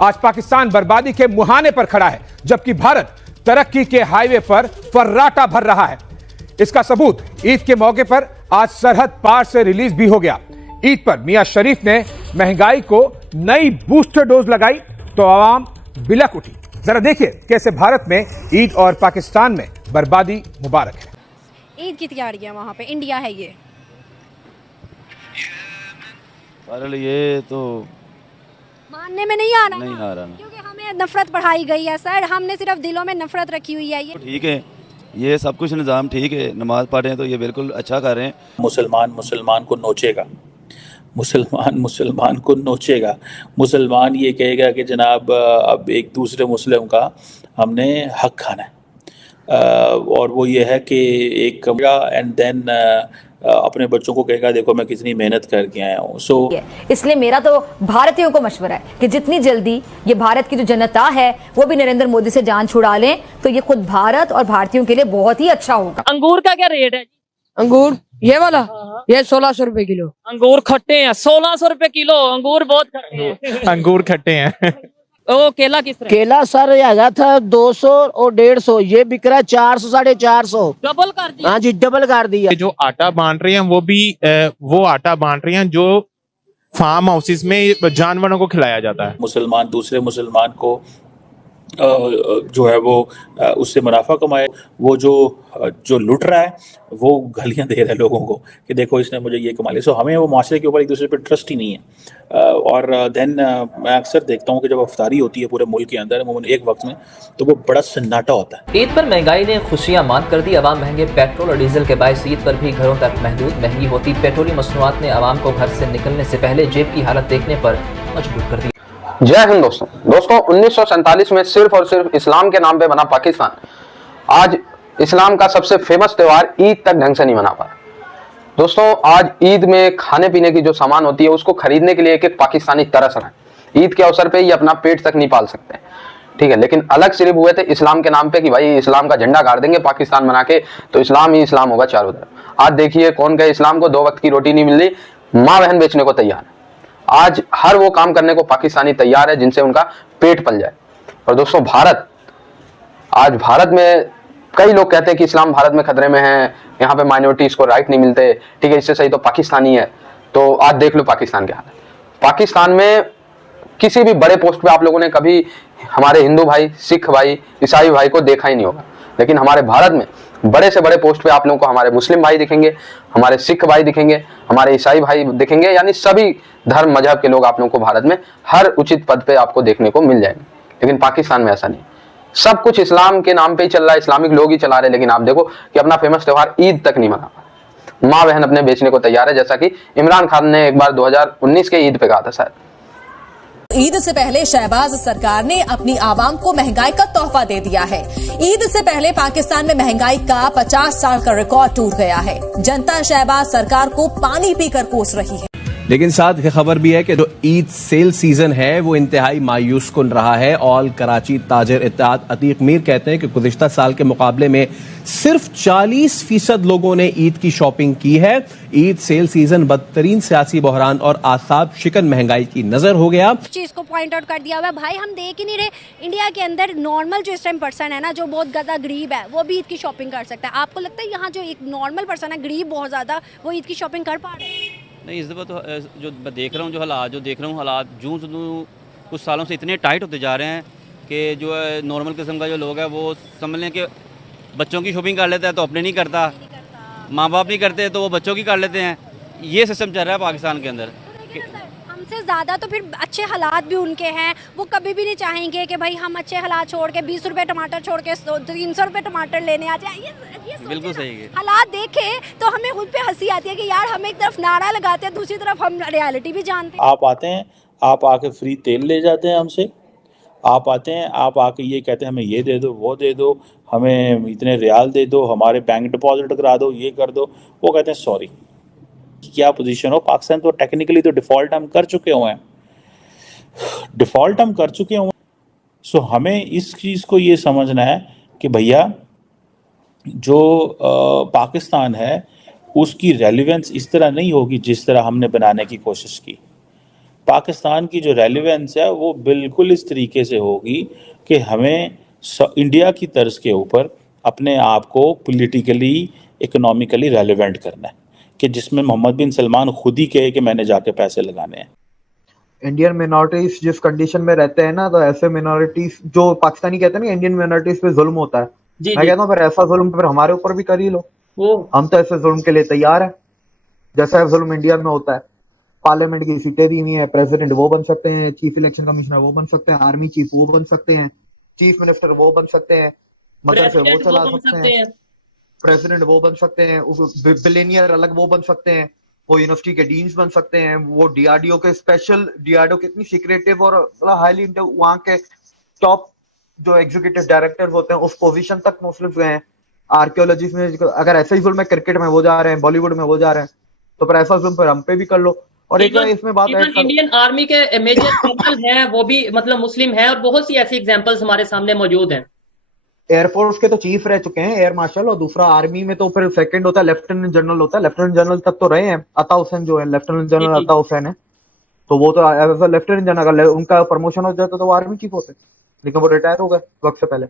आज पाकिस्तान बर्बादी के मुहाने पर खड़ा है, जबकि भारत तरक्की के हाईवे पर फर्राटा भर रहा है। इसका सबूत ईद के मौके पर आज सरहद पार से रिलीज भी हो गया। ईद पर मियां शरीफ ने महंगाई को नई बूस्टर डोज लगाई तो आवाम बिलक उठी। जरा देखिए कैसे भारत में ईद और पाकिस्तान में बर्बादी मुबारक है। ईद की तैयारियां वहां पे, इंडिया है ये। अरे ये तो मानने में नहीं आ रहा ना क्योंकि हमें नफरत बढ़ाई गई है सर, हमने सिर्फ दिलों में नफरत रखी हुई है। ये ठीक है, ये सब कुछ निज़ाम ठीक है, नमाज पढ़ रहे हैं तो ये बिल्कुल अच्छा कर रहे हैं। मुसलमान मुसलमान को नोचेगा, मुसलमान मुसलमान को नोचेगा, मुसलमान ये कहेगा कि जनाब अब एक दूसरे मुस्लिम का हमने हक खाना है, और वो ये है कि एक एंड देन अपने बच्चों को कहेगा देखो मैं कितनी मेहनत करके आया हूँ। इसलिए मेरा तो भारतीयों को मशवरा है कि जितनी जल्दी ये भारत की जो जनता है वो भी नरेंद्र मोदी से जान छुड़ा लें तो ये खुद भारत और भारतीयों के लिए बहुत ही अच्छा होगा। अंगूर का क्या रेट है? अंगूर ये वाला ये 1600 रुपए किलो। अंगूर खट्टे हैं, 1600 रुपए किलो। अंगूर बहुत खट्टे हैं। अंगूर खट्टे हैं। ओ केला किस तरह? केला सर आया था 200 और 150, ये बिक रहा है 400 450। डबल कर दिया। हाँ जी डबल कर दिया। जो आटा बांट रहे हैं वो भी वो आटा बांट रहे हैं जो फार्म हाउसेस में जानवरों को खिलाया जाता है। मुसलमान दूसरे मुसलमान को जो है वो उससे मुनाफा कमाए, वो जो लुट रहा है वो गालियां दे रहा है लोगों को कि देखो इसने मुझे ये कमा लिया। सो हमें वो माशरे के ऊपर एक दूसरे पे ट्रस्ट ही नहीं है। और देन मैं अक्सर देखता हूँ कि जब अफ्तारी होती है पूरे मुल्क के अंदर अमूमन एक वक्त में, तो वो बड़ा सन्नाटा होता है। ईद पर महंगाई ने खुशियां मान कर दी। आवाम महंगे पेट्रोल और डीजल के बायस ईद पर भी घरों तक महदूद महंगी होती पेट्रोलियम मसनूआत ने आवाम को घर से निकलने से पहले जेब की हालत देखने पर मजबूर कर दिया। जय हिंद दोस्तों 1947 में सिर्फ और सिर्फ इस्लाम के नाम पे बना पाकिस्तान आज इस्लाम का सबसे फेमस त्यौहार ईद तक ढंग से नहीं मना पा रहा। दोस्तों आज ईद में खाने पीने की जो सामान होती है उसको खरीदने के लिए एक एक पाकिस्तानी तरस रहा है। ईद के अवसर पे ये अपना पेट तक नहीं पाल सकते, ठीक है, लेकिन अलग सिर्फ हुए थे इस्लाम के नाम पे कि भाई इस्लाम का झंडा गाड़ देंगे पाकिस्तान बना के तो इस्लाम ही इस्लाम होगा चारों तरफ। आज देखिए कौन कहे इस्लाम को 2 वक्त की रोटी नहीं मिल रही, माँ बहन बेचने को तैयार है। आज हर वो काम करने को पाकिस्तानी तैयार है जिनसे उनका पेट पल जाए। और दोस्तों आज भारत में कई लोग कहते हैं कि इस्लाम भारत में खतरे में है, यहाँ पे माइनॉरिटीज को राइट नहीं मिलते, ठीक है, इससे सही तो पाकिस्तानी है। तो आज देख लो पाकिस्तान के हालत। पाकिस्तान में किसी भी बड़े पोस्ट पे आप लोगों ने कभी हमारे हिंदू भाई, सिख भाई, ईसाई भाई को देखा ही नहीं होगा, लेकिन हमारे भारत में बड़े से बड़े पोस्ट पे आप लोगों को हमारे मुस्लिम भाई दिखेंगे, हमारे सिख भाई दिखेंगे, हमारे ईसाई भाई दिखेंगे, यानी सभी धर्म मजहब के लोग आप लोगों को भारत में हर उचित पद पे आपको देखने को मिल जाएंगे। लेकिन पाकिस्तान में ऐसा नहीं, सब कुछ इस्लाम के नाम पे ही चल रहा है, इस्लामिक लोग ही चला रहे। लेकिन आप देखो कि अपना फेमस त्यौहार ईद तक नहीं मना पा, माँ बहन अपने बेचने को तैयार है, जैसा कि इमरान खान ने एक बार 2019 के ईद पे कहा था शायद। ईद से पहले शहबाज सरकार ने अपनी आवाम को महंगाई का तोहफा दे दिया है। ईद से पहले पाकिस्तान में महंगाई का 50 साल का रिकॉर्ड टूट गया है। जनता शहबाज सरकार को पानी पीकर कोस रही है। लेकिन साथ ही खबर भी है कि जो ईद सेल सीजन है वो इंतहाई मायूस कुन रहा है। ऑल कराची ताजिर इत्तेहाद अतीक मीर कहते हैं कि गुज़िश्ता साल के मुकाबले में सिर्फ 40% लोगों ने ईद की शॉपिंग की है। ईद सेल सीजन बदतरीन सियासी बहरान और आसाब शिकन महंगाई की नजर हो गया। चीज को पॉइंट आउट कर दिया हुआ भाई, हम देख ही नहीं रहे इंडिया के अंदर नॉर्मल जो इस टाइम पर्सन है ना, जो बहुत ज्यादा गरीब है, वो भी ईद की शॉपिंग कर सकता है। आपको लगता है यहाँ जो एक नॉर्मल पर्सन है, गरीब बहुत ज्यादा, वो ईद की शॉपिंग कर पा रहे हैं? नहीं, इस दफ़ा तो जो मैं देख रहा हूँ, जो हालात जूँ से कुछ सालों से इतने टाइट होते जा रहे हैं कि जो नॉर्मल किस्म का जो लोग है वो समझ लें कि बच्चों की शॉपिंग कर लेता है तो अपने नहीं करता, माँ बाप नहीं करते तो वो बच्चों की कर लेते हैं। ये सिस्टम चल रहा है पाकिस्तान के अंदर। हमसे ज़्यादा तो फिर अच्छे हालात भी उनके हैं, वो कभी भी नहीं चाहेंगे कि भाई हम अच्छे हालात छोड़ के 20 रुपये टमाटर छोड़ के 300 रुपये टमाटर लेने आ जाए। ये बिल्कुल सही है। हालात देखे तो हमें खुद पे हंसी आती है कि यार हम एक तरफ नारा लगाते हैं, दूसरी तरफ हम रियलिटी भी जानते हैं। आप आते हैं, आप आके फ्री तेल ले जाते हैं हमसे, आप आते हैं, आप आके ये कहते हैं हमें ये दे दो, वो दे दो, हमें इतने रियाल दे दो, हमारे बैंक डिपॉजिट करा दो, ये कर दो। वो कहते हैं सॉरी, क्या पोजीशन हो पाकिस्तान, तो टेक्निकली तो डिफ़ॉल्ट हम कर चुके हुए हैं, डिफ़ॉल्ट हम कर चुके हुए हैं। सो हमें इस चीज़ को ये समझना है कि भैया जो पाकिस्तान है उसकी रेलिवेंस इस तरह नहीं होगी जिस तरह हमने बनाने की कोशिश की। पाकिस्तान की जो रेलिवेंस है वो बिल्कुल इस तरीके से होगी कि हमें इंडिया की तर्ज के ऊपर अपने आप को पॉलिटिकली इकोनॉमिकली रेलिवेंट करना है, कि जिसमें मोहम्मद बिन सलमान खुद ही कहे कि मैंने जाके पैसे लगाने हैं। इंडियन मिनोरिटीज जिस कंडीशन में रहते हैं ना, तो ऐसे मिनोरिटीज जो पाकिस्तानी कहते हैं ना इंडियन मिनोरिटीज पे जुल्म होता है, मैं कहता हूँ फिर ऐसा जुल्म फिर हमारे ऊपर भी कर ही लो। हम तो ऐसे जुल्म के लिए तैयार है, जैसा जुल्म इंडिया में होता है। पार्लियामेंट की सीटें दी हुई है, प्रेसिडेंट वो बन सकते हैं, चीफ इलेक्शन कमिश्नर वो बन सकते हैं, आर्मी चीफ वो बन सकते हैं, चीफ मिनिस्टर वो बन सकते हैं, मदरसे वो चला सकते हैं, प्रेसिडेंट वो बन सकते हैं, उस बिलियनियर अलग वो बन सकते हैं, वो यूनिवर्सिटी के डीन्स बन सकते हैं, वो डीआरडीओ के स्पेशल, डीआरडीओ कितनी सीक्रेटिव और हाईली वहाँ के टॉप जो एग्जीक्यूटिव डायरेक्टर होते हैं उस पोजीशन तक मुस्लिम गए हैं। आर्कियोलॉजी में अगर ऐसा ही जुल्म है, क्रिकेट में वो जा रहे हैं, बॉलीवुड में वो जा रहे हैं, तो फिर ऐसा जुल्म फिर हम पे भी कर लो। और एक इसमें बात है, इंडियन आर्मी के मेजर जनरल हैं वो भी मतलब मुस्लिम हैं, और बहुत सी ऐसी एग्जांपल्स हमारे सामने मौजूद हैं। एयरफोर्स के तो चीफ रह चुके हैं, एयर मार्शल, और दूसरा आर्मी में तो फिर सेकंड होता है लेफ्टिनेंट जनरल होता है। लेफ्टिनेंट जनरल तक तो रहे हैं, अता हुसैन जो है लेफ्टिनेंट जनरल अता हुसैन है, तो वो तो एज अ लेफ्टिनेंट जनरल, अगर उनका प्रमोशन हो जाता तो वो आर्मी चीफ होते, लेकिन वो रिटायर हो गए वक्त से पहले।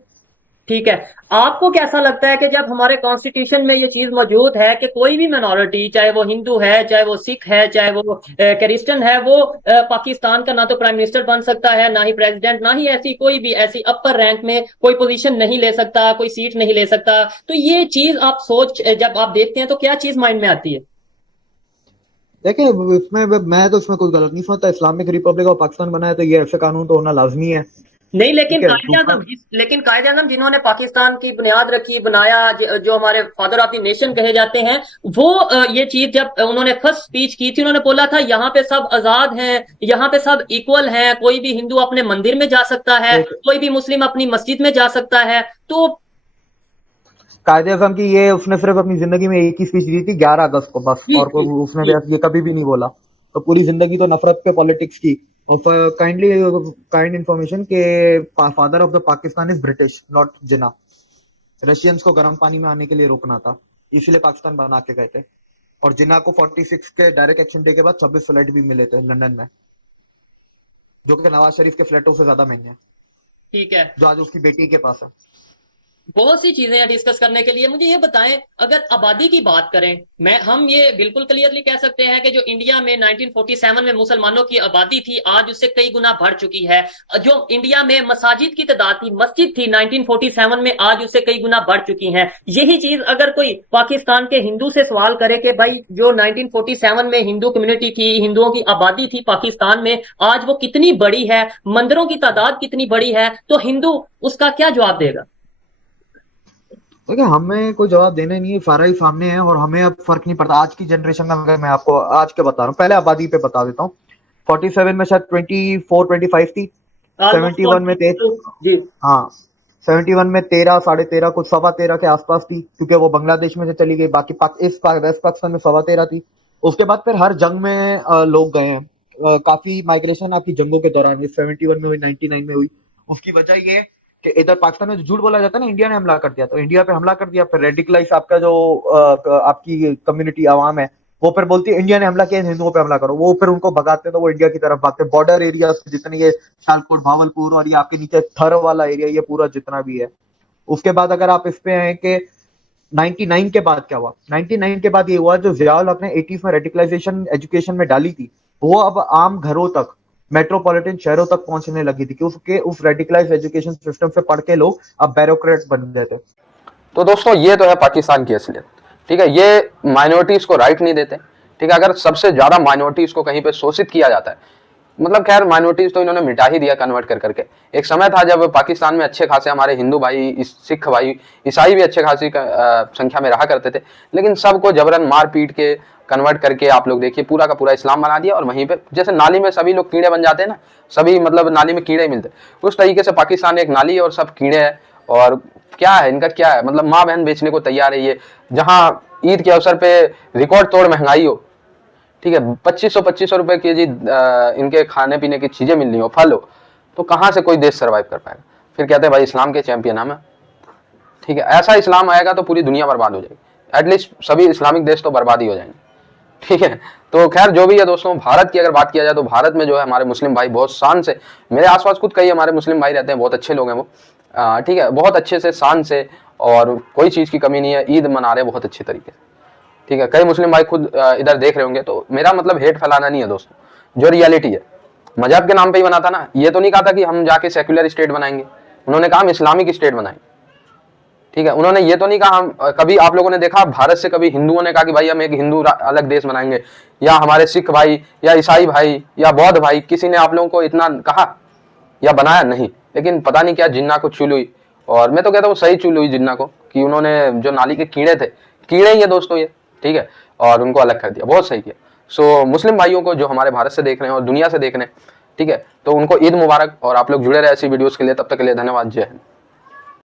ठीक है, आपको कैसा लगता है कि जब हमारे कॉन्स्टिट्यूशन में ये चीज मौजूद है कि कोई भी मिनोरिटी, चाहे वो हिंदू है, चाहे वो सिख है, चाहे वो क्रिश्चियन है, वो पाकिस्तान का ना तो प्राइम मिनिस्टर बन सकता है, ना ही प्रेसिडेंट, ना ही ऐसी कोई भी ऐसी अपर रैंक में कोई पोजीशन नहीं ले सकता, कोई सीट नहीं ले सकता, तो ये चीज आप जब आप देखते हैं तो क्या चीज माइंड में आती है? देखिए, इसमें मैं तो इसमें कोई गलत नहीं समझता। इस्लामिक रिपब्लिक ऑफ पाकिस्तान बना है तो ये ऐसे कानून तो होना लाजमी है। नहीं, लेकिन कायदे आज़म जिन्होंने पाकिस्तान की बुनियाद रखी, बनाया, जो हमारे फादर ऑफ द नेशन कहे जाते हैं, वो ये चीज जब उन्होंने फर्स्ट स्पीच की थी, उन्होंने बोला था यहाँ पे सब आजाद हैं, यहाँ पे सब इक्वल हैं, कोई भी हिंदू अपने मंदिर में जा सकता है, कोई भी मुस्लिम अपनी मस्जिद में जा सकता है। तो कायदे आज़म की ये उसने सिर्फ अपनी जिंदगी में एक ही स्पीच दी थी 11 अगस्त को बस, और उसने ये कभी भी नहीं बोला। तो पूरी जिंदगी तो नफरत पे पॉलिटिक्स की। और काइंड इंफॉर्मेशन के father of the Pakistan is British, not Jinnah. Russians को गर्म पानी में आने के लिए रोकना था, इसलिए पाकिस्तान बना के गए थे। और जिना को 46 के डायरेक्ट एक्शन डे के बाद 26 फ्लैट भी मिले थे लंदन में, जो कि नवाज शरीफ के फ्लैटों से ज्यादा महंगे हैं। ठीक है, जो आज उसकी बेटी के पास है। बहुत सी चीजें हैं डिस्कस करने के लिए। मुझे ये बताएं, अगर आबादी की बात करें, हम ये बिल्कुल क्लियरली कह सकते हैं कि जो इंडिया में 1947 में मुसलमानों की आबादी थी, आज उससे कई गुना बढ़ चुकी है। जो इंडिया में मसाजिद की तादाद थी, मस्जिद थी 1947 में, आज उससे कई गुना बढ़ चुकी है। यही चीज अगर कोई पाकिस्तान के हिंदू से सवाल करे कि भाई जो 1947 में हिंदू कम्युनिटी थी, हिंदुओं की आबादी थी पाकिस्तान में, आज वो कितनी बड़ी है, मंदिरों की तादाद कितनी बड़ी है, तो हिंदू उसका क्या जवाब देगा? देखिए, हमें कोई जवाब देने नहीं है, सारा ही सामने है और हमें अब फर्क नहीं पड़ता। आज की जनरेशन का अगर मैं आपको आज के बता रहा हूँ, पहले आबादी पे बता देता हूँ। 47 में शायद 24-25 थी, 71 में 71 में 13, 13.5, कुछ 13.25 के आसपास थी, क्योंकि वो बांग्लादेश में से चली गई। बाकी वेस्ट पाकिस्तान में 13.25 थी। उसके बाद फिर हर जंग में लोग गए हैं, काफी माइग्रेशन आपकी जंगों के दौरान हुई, 71 में हुई, 99 में हुई। उसकी वजह ये कि इधर पाकिस्तान में जो झूठ बोला जाता है ना, इंडिया ने हमला कर दिया, तो इंडिया पे हमला कर दिया, फिर रेडिकलाइज आपका जो आपकी कम्युनिटी आवाम है, वो फिर बोलती है इंडिया ने हमला किया, हिंदुओं पे हमला करो। वो फिर उनको भगाते हैं, तो वो इंडिया की तरफ भागते हैं। बॉर्डर एरिया जितने ये शालकोट, भावलपुर और ये आपके नीचे थर वाला एरिया, ये पूरा जितना भी है। उसके बाद अगर आप इस पे हैं कि 99 के बाद क्या हुआ, 99 के बाद ये हुआ जो जियाउल अपने 80s में रेडिकलाइजेशन एजुकेशन में डाली थी, वो अब आम घरों तक, मेट्रोपॉलिटन शहरों तक पहुंचने लगी थी, कि उस रेडिकलाइज एजुकेशन सिस्टम से पढ़ के लोग अब ब्यूरोक्रेट बन गए थे। तो दोस्तों, ये तो है पाकिस्तान की असलियत। ठीक है, ये माइनॉरिटीज को राइट नहीं देते। ठीक है, अगर सबसे ज्यादा माइनॉरिटीज को कहीं पे शोषित किया जाता है, मतलब खैर माइनॉरिटीज तो इन्होंने मिटा ही दिया कन्वर्ट कर करके। एक समय था जब पाकिस्तान में अच्छे खासे हमारे हिंदू भाई, सिख भाई, ईसाई भी अच्छे खासी संख्या में रहा करते थे, लेकिन सबको जबरन मार पीट के कन्वर्ट करके आप लोग देखिए पूरा का पूरा इस्लाम बना दिया। और वहीं पे जैसे नाली में सभी लोग कीड़े बन जाते हैं ना, सभी मतलब नाली में कीड़े मिलते, उस तरीके से पाकिस्तान एक नाली है और सब कीड़े हैं। और क्या है इनका, क्या है मतलब, माँ बहन बेचने को तैयार है ये। जहाँ ईद के अवसर पे रिकॉर्ड तोड़ महंगाई हो, ठीक है, 2500 रुपए केजी इनके खाने पीने की चीजें मिल रही हो, फल हो, तो कहाँ से कोई देश सर्वाइव कर पाएगा? फिर कहते हैं भाई इस्लाम के चैंपियन हम हैं। ठीक है, ऐसा इस्लाम आएगा तो पूरी दुनिया बर्बाद हो जाएगी, एटलीस्ट सभी इस्लामिक देश तो बर्बाद ही हो जाएंगे। ठीक है। तो खैर जो भी है दोस्तों, भारत की अगर बात किया जाए तो भारत में जो है हमारे मुस्लिम भाई बहुत शान से, मेरे आसपास खुद कई हमारे मुस्लिम भाई रहते हैं, बहुत अच्छे लोग हैं वो, ठीक है, बहुत अच्छे से शान से, और कोई चीज़ की कमी नहीं है, ईद मना रहे हैं बहुत अच्छे तरीके से, ठीक है। कई मुस्लिम भाई खुद इधर देख रहे होंगे, तो मेरा मतलब हेट फैलाना नहीं है दोस्तों, जो रियलिटी है मजहब के नाम पे ही बना था ना, ये तो नहीं कहा था कि हम जाके सेक्युलर स्टेट बनाएंगे, उन्होंने कहा हम इस्लामिक स्टेट बनाएंगे, ठीक है। उन्होंने ये तो नहीं कहा, हम कभी आप लोगों ने देखा भारत से कभी हिंदुओं ने कहा कि भाई हम एक हिंदू अलग देश बनाएंगे, या हमारे सिख भाई या ईसाई भाई या बौद्ध भाई, किसी ने आप लोगों को इतना कहा या बनाया? नहीं। लेकिन पता नहीं क्या जिन्ना को चुल हुई, और मैं तो कहता हूँ सही चुल हुई जिन्ना को, कि उन्होंने जो नाली के कीड़े थे, कीड़े ही है दोस्तों ये, ठीक है, और उनको अलग कर दिया, बहुत सही किया। सो मुस्लिम भाइयों को जो हमारे भारत से देख रहे हैं और दुनिया से देख रहे हैं, ठीक है, तो उनको ईद मुबारक, और आप लोग जुड़े रहे ऐसी वीडियोस के लिए। तब तक के लिए धन्यवाद, जय हिंद।